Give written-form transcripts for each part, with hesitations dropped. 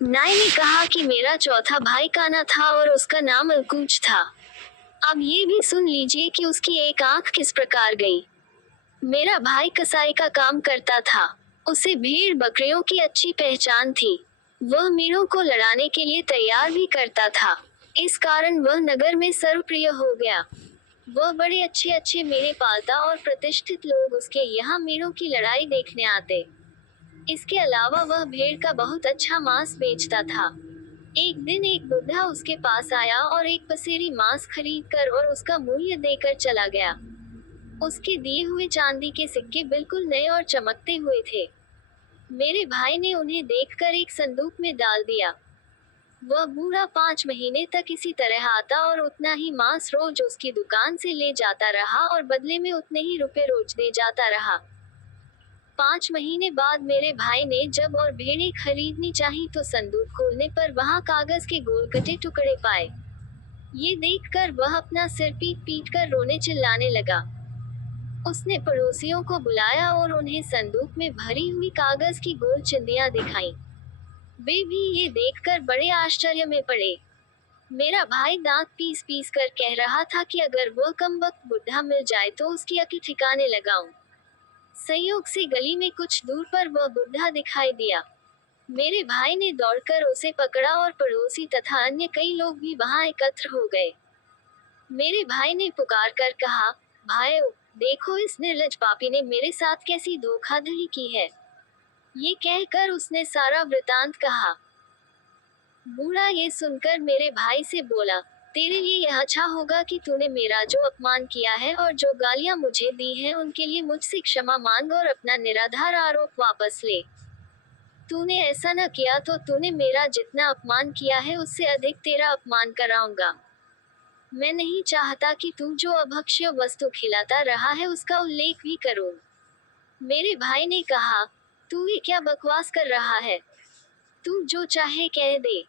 नाय ने कहा कि मेरा चौथा भाई काना था और उसका नाम अलकूच था। अब ये भी सुन लीजिए कि उसकी एक आंख किस प्रकार गई। मेरा भाई कसाई का काम करता था। उसे भेड़ बकरियों की अच्छी पहचान थी। वह मीणों को लड़ाने के लिए तैयार भी करता था। इस कारण वह नगर में सर्वप्रिय हो गया। वह बड़े अच्छे अच्छे मेढ़े पालता और प्रतिष्ठित लोग उसके यहाँ मीणों की लड़ाई देखने आते। इसके अलावा वह भेड़ का बहुत अच्छा मांस बेचता था। एक दिन एक बुढ़ा उसके पास आया और एक पसेरी मांस खरीद कर और उसका मूल्य देकर चला गया। उसके दिए हुए चांदी के सिक्के बिल्कुल नए और चमकते हुए थे। मेरे भाई ने उन्हें देखकर एक संदूक में डाल दिया। वह बूढ़ा 5 महीने तक इसी तरह आता और उतना ही मांस रोज उसकी दुकान से ले जाता रहा और बदले में उतने ही रुपए रोज दे जाता रहा। 5 महीने बाद मेरे भाई ने जब और भेड़ें खरीदनी चाही तो संदूक खोलने पर वहां कागज के गोल कटे टुकड़े पाए। ये देखकर वह अपना सिर पीट पीट कर रोने चिल्लाने लगा। उसने पड़ोसियों को बुलाया और उन्हें संदूक में भरी हुई कागज की गोल चिंदियां दिखाईं। वे भी ये देखकर बड़े आश्चर्य में पड़े। मेरा भाई दांत पीस पीस कर कह रहा था कि अगर वह कमबख्त बुढ़ा मिल जाए तो उसकी अकल ठिकाने लगाऊं। संयोग से गली में कुछ दूर पर वह बुढ़ा दिखाई दिया। मेरे भाई ने दौड़कर उसे पकड़ा और पड़ोसी तथा अन्य कई लोग भी वहां एकत्र हो गए। मेरे भाई ने पुकार कर कहा, भाइयों, देखो इस निर्लज पापी ने मेरे साथ कैसी धोखाधड़ी की है। ये कहकर उसने सारा वृतांत कहा। बूढ़ा ये सुनकर मेरे भाई से बोला, तेरे लिए यह अच्छा होगा कि तूने मेरा जो अपमान किया है और जो गालियां मुझे दी हैं उनके लिए मुझसे क्षमा मांग और अपना निराधार आरोप वापस ले। तूने ऐसा न किया तो तूने मेरा जितना अपमान किया है उससे अधिक तेरा अपमान कराऊंगा। मैं नहीं चाहता कि तू जो अभक्ष्य वस्तु खिलाता रहा है उसका उल्लेख भी करूं। मेरे भाई ने कहा, तू ये क्या बकवास कर रहा है? तू जो चाहे कह दे।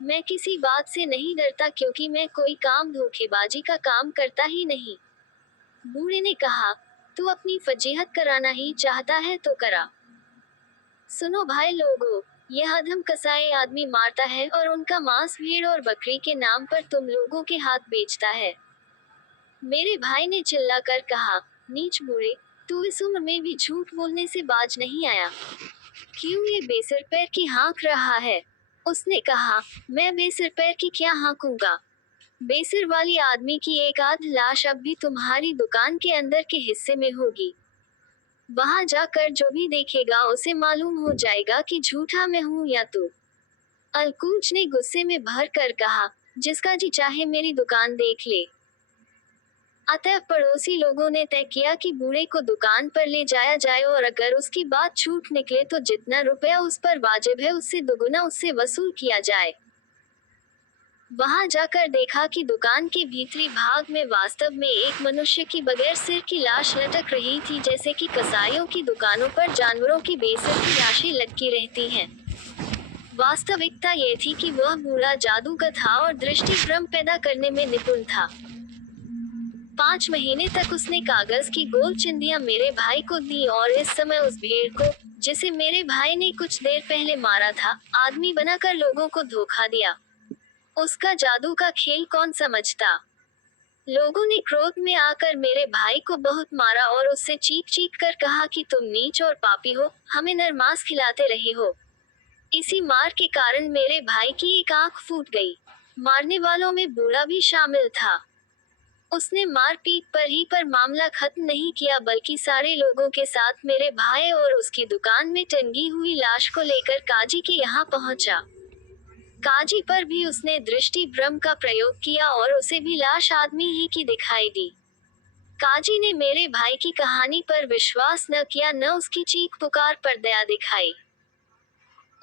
मैं किसी बात से नहीं डरता क्योंकि मैं कोई काम धोखेबाजी का काम करता ही नहीं। बूढ़े ने कहा, तू अपनी फजीहत कराना ही चाहता है तो करा। सुनो भाई लोगों, यह अधम कसाई आदमी मारता है और उनका मांस भेड़ और बकरी के नाम पर तुम लोगों के हाथ बेचता है। मेरे भाई ने चिल्लाकर कहा, नीच बूढ़े, तू इस उम्र में भी झूठ बोलने से बाज नहीं आया। क्यों ये बेसिर पैर की हाँक रहा है? उसने कहा, मैं बेसिर पैर की क्या हाँकूंगा? बेसिर वाली आदमी की एक आध लाश अब भी तुम्हारी दुकान के अंदर के हिस्से में होगी। वहां जाकर जो भी देखेगा उसे मालूम हो जाएगा कि झूठा मैं हूँ या तू। अलकूच ने गुस्से में भर कर कहा, जिसका जी चाहे मेरी दुकान देख ले। अतः पड़ोसी लोगों ने तय किया कि बूढ़े को दुकान पर ले जाया जाए और अगर उसकी बात झूठ निकले तो जितना रुपया उस पर वाजिब है उससे दुगुना उससे वसूल किया जाए। वहां जाकर देखा कि दुकान के भीतरी भाग में वास्तव में एक मनुष्य की बगैर सिर की लाश लटक रही थी, जैसे कि कसाईयों की दुकानों पर जानवरों की बेसिर की लाशें लटकी रहती हैं। वास्तविकता ये थी कि वह बूढ़ा जादूगर था और दृष्टि भ्रम पैदा करने में निपुण था। 5 महीने तक उसने कागज की गोल चिंदियां मेरे भाई को दी और इस समय उस भेड़ को, जिसे मेरे भाई ने कुछ देर पहले मारा था, आदमी बनाकर लोगों को धोखा दिया। उसका जादू का खेल कौन समझता? लोगों ने क्रोध में आकर मेरे भाई को बहुत मारा और उससे चीख चीख कर कहा कि तुम नीच और पापी हो, हमें नरमास खिलाते रहे हो। इसी मार के कारण मेरे भाई की एक आंख फूट गई। मारने वालों में बूढ़ा भी शामिल था। उसने मारपीट पर ही पर मामला खत्म नहीं किया बल्कि सारे लोगों के साथ मेरे भाई और उसकी दुकान में टंगी हुई लाश को लेकर काजी के यहाँ पहुंचा। काजी पर भी उसने दृष्टि भ्रम का प्रयोग किया और उसे भी लाश आदमी ही की दिखाई दी। काजी ने मेरे भाई की कहानी पर विश्वास न किया न उसकी चीख पुकार पर दया दिखाई।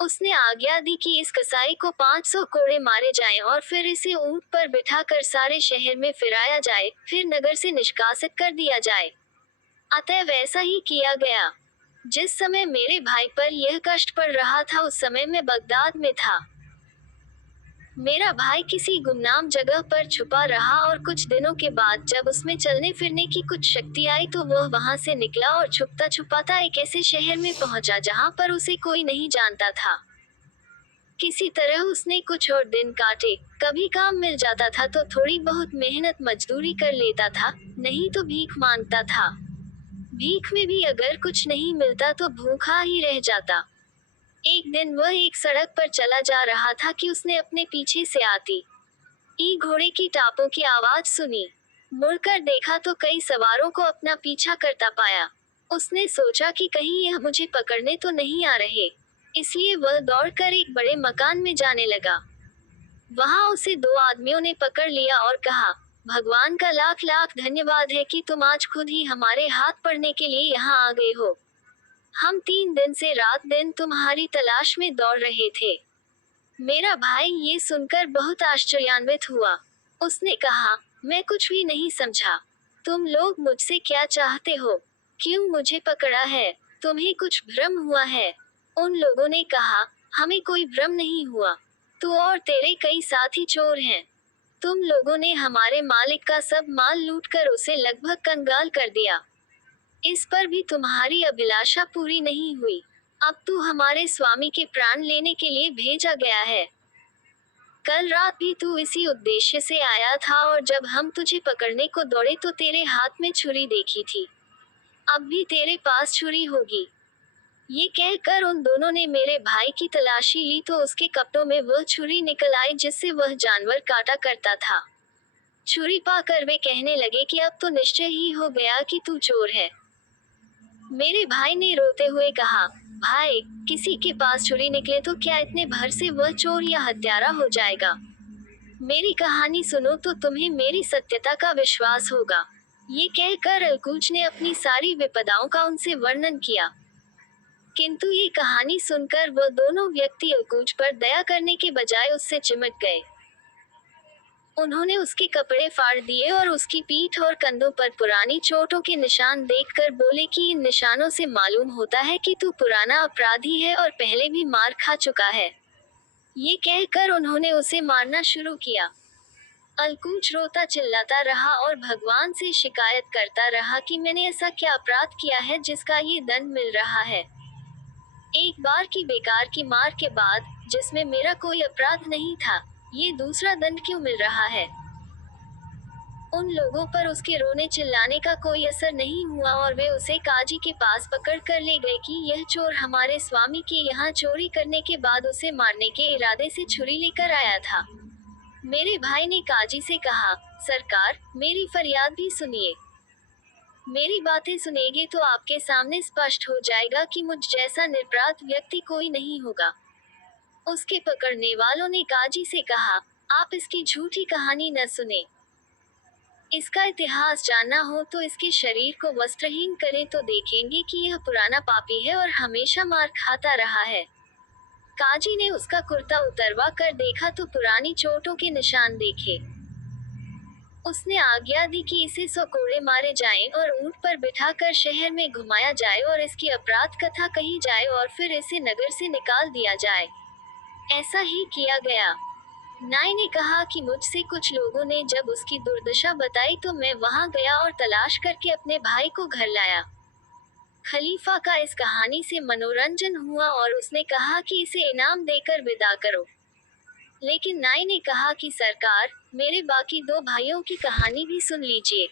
उसने आज्ञा दी कि इस कसाई को 500 कोड़े मारे जाएं और फिर इसे ऊंट पर बिठाकर सारे शहर में फिराया जाए, फिर नगर से निष्कासित कर दिया जाए। अतः वैसा ही किया गया। जिस समय मेरे भाई पर यह कष्ट पड़ रहा था उस समय मैं बगदाद में था। मेरा भाई किसी गुमनाम जगह पर छुपा रहा और कुछ दिनों के बाद जब उसमें चलने फिरने की कुछ शक्ति आई तो वह वहां से निकला और छुपता छुपाता एक ऐसे शहर में पहुंचा जहां पर उसे कोई नहीं जानता था। किसी तरह उसने कुछ और दिन काटे। कभी काम मिल जाता था तो थोड़ी बहुत मेहनत मजदूरी कर लेता था, नहीं तो भीख मांगता था। भीख में भी अगर कुछ नहीं मिलता तो भूखा ही रह जाता। एक दिन वह एक सड़क पर चला जा रहा था कि उसने अपने पीछे से आती ई घोड़े की टापों की आवाज सुनी। मुड़कर देखा तो कई सवारों को अपना पीछा करता पाया। उसने सोचा कि कहीं यह मुझे पकड़ने तो नहीं आ रहे, इसलिए वह दौड़कर एक बड़े मकान में जाने लगा। वहां उसे दो आदमियों ने पकड़ लिया और कहा, भगवान का लाख लाख धन्यवाद है कि तुम आज खुद ही हमारे हाथ पड़ने के लिए यहाँ आ गए हो। हम 3 दिन से रात दिन तुम्हारी तलाश में दौड़ रहे थे। मेरा भाई ये सुनकर बहुत आश्चर्यान्वित हुआ। उसने कहा, मैं कुछ भी नहीं समझा। तुम लोग मुझसे क्या चाहते हो? क्यों मुझे पकड़ा है? तुम्हें कुछ भ्रम हुआ है? उन लोगों ने कहा, हमें कोई भ्रम नहीं हुआ। तू और तेरे कई साथी चोर हैं। तुम लोगों ने हमारे मालिक का सब माल लूटकर उसे लगभग कंगाल कर दिया। इस पर भी तुम्हारी अभिलाषा पूरी नहीं हुई। अब तू हमारे स्वामी के प्राण लेने के लिए भेजा गया है। कल रात भी तू इसी उद्देश्य से आया था और जब हम तुझे पकड़ने को दौड़े तो तेरे हाथ में छुरी देखी थी। अब भी तेरे पास छुरी होगी। ये कहकर उन दोनों ने मेरे भाई की तलाशी ली तो उसके कपड़ों में वह छुरी निकल आई जिससे वह जानवर काटा करता था। छुरी पाकर वे कहने लगे कि अब तो निश्चय ही हो गया कि तू चोर है। मेरे भाई ने रोते हुए कहा, भाई, किसी के पास छुरी निकले तो क्या इतने भर से वह चोर या हत्यारा हो जाएगा? मेरी कहानी सुनो तो तुम्हें मेरी सत्यता का विश्वास होगा। ये कहकर अलकूच ने अपनी सारी विपदाओं का उनसे वर्णन किया। किंतु ये कहानी सुनकर वह दोनों व्यक्ति अलकूच पर दया करने के बजाय उससे चिमट गए। उन्होंने उसके कपड़े फाड़ दिए और उसकी पीठ और कंधों पर पुरानी चोटों के निशान देखकर बोले कि इन निशानों से मालूम होता है कि तू पुराना अपराधी है और पहले भी मार खा चुका है। ये कहकर उन्होंने उसे मारना शुरू किया। अलकूच रोता चिल्लाता रहा और भगवान से शिकायत करता रहा कि मैंने ऐसा क्या अपराध किया है जिसका ये दंड मिल रहा है। एक बार की बेकार की मार के बाद, जिसमें मेरा कोई अपराध नहीं था, ये दूसरा दंड क्यों मिल रहा है? उन लोगों पर उसके रोने चिल्लाने का कोई असर नहीं हुआ और वे उसे काजी के पास पकड़ कर ले गए कि यह चोर हमारे स्वामी के यहाँ चोरी करने के बाद उसे मारने के इरादे से छुरी लेकर आया था। मेरे भाई ने काजी से कहा, सरकार, मेरी फरियाद भी सुनिए। मेरी बातें सुनेंगे तो आपके सामने स्पष्ट हो जाएगा कि मुझ जैसा निरपराध व्यक्ति कोई नहीं होगा। उसके पकड़ने वालों ने काजी से कहा, आप इसकी झूठी कहानी न सुने। इसका इतिहास जानना हो तो इसके शरीर को वस्त्रहीन करें तो देखेंगे कि यह पुराना पापी है और हमेशा मार खाता रहा है। काजी ने उसका कुर्ता उतरवा कर देखा तो पुरानी चोटों के निशान देखे। उसने आज्ञा दी कि इसे 100 कोड़े मारे जाएं और ऊंट पर बिठाकर शहर में घुमाया जाए और इसकी अपराध कथा कही जाए और फिर इसे नगर से निकाल दिया जाए। ऐसा ही किया गया। नाई ने कहा कि मुझसे कुछ लोगों ने जब उसकी दुर्दशा बताई तो मैं वहां गया और तलाश करके अपने भाई को घर लाया। खलीफा का इस कहानी से मनोरंजन हुआ और उसने कहा कि इसे इनाम देकर विदा करो। लेकिन नाई ने कहा कि सरकार, मेरे बाकी 2 भाइयों की कहानी भी सुन लीजिए।